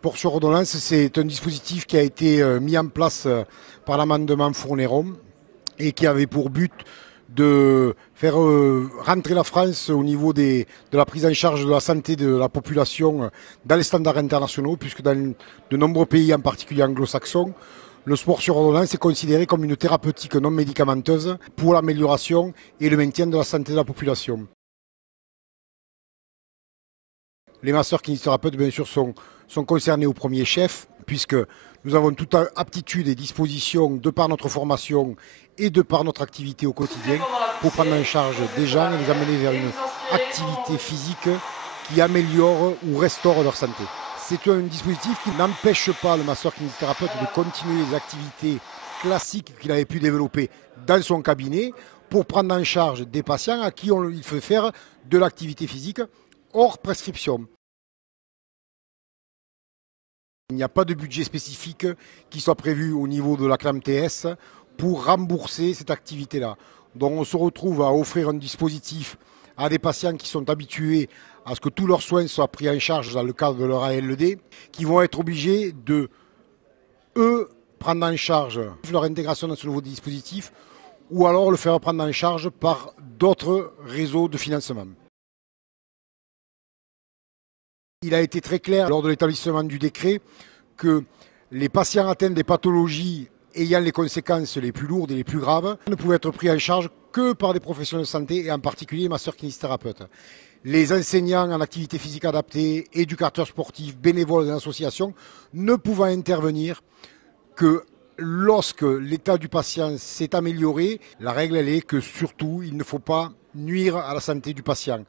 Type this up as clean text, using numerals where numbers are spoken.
sport sur ordonnance, c'est un dispositif qui a été mis en place par l'amendement Fourneron et qui avait pour but de faire rentrer la France au niveau de la prise en charge de la santé de la population dans les standards internationaux, puisque dans de nombreux pays, en particulier anglo-saxons, le sport sur ordonnance est considéré comme une thérapeutique non médicamenteuse pour l'amélioration et le maintien de la santé de la population. Les masseurs kinésithérapeutes, bien sûr, sont concernés au premier chef, puisque nous avons toute aptitude et disposition, de par notre formation et de par notre activité au quotidien, pour prendre en charge des gens et les amener vers une activité physique qui améliore ou restaure leur santé. C'est un dispositif qui n'empêche pas le masseur kinésithérapeute de continuer les activités classiques qu'il avait pu développer dans son cabinet pour prendre en charge des patients à qui il fait faire de l'activité physique hors prescription. Il n'y a pas de budget spécifique qui soit prévu au niveau de la CNAMTS pour rembourser cette activité-là. Donc on se retrouve à offrir un dispositif à des patients qui sont habitués à ce que tous leurs soins soient pris en charge dans le cadre de leur ALD, qui vont être obligés de, eux, prendre en charge leur intégration dans ce nouveau dispositif ou alors le faire prendre en charge par d'autres réseaux de financement. Il a été très clair lors de l'établissement du décret que les patients atteints des pathologies ayant les conséquences les plus lourdes et les plus graves ne pouvaient être pris en charge que par des professionnels de santé et en particulier les masseurs kinésithérapeutes. Les enseignants en activité physique adaptée, éducateurs sportifs, bénévoles des associations ne pouvant intervenir que lorsque l'état du patient s'est amélioré. La règle elle est que surtout il ne faut pas nuire à la santé du patient.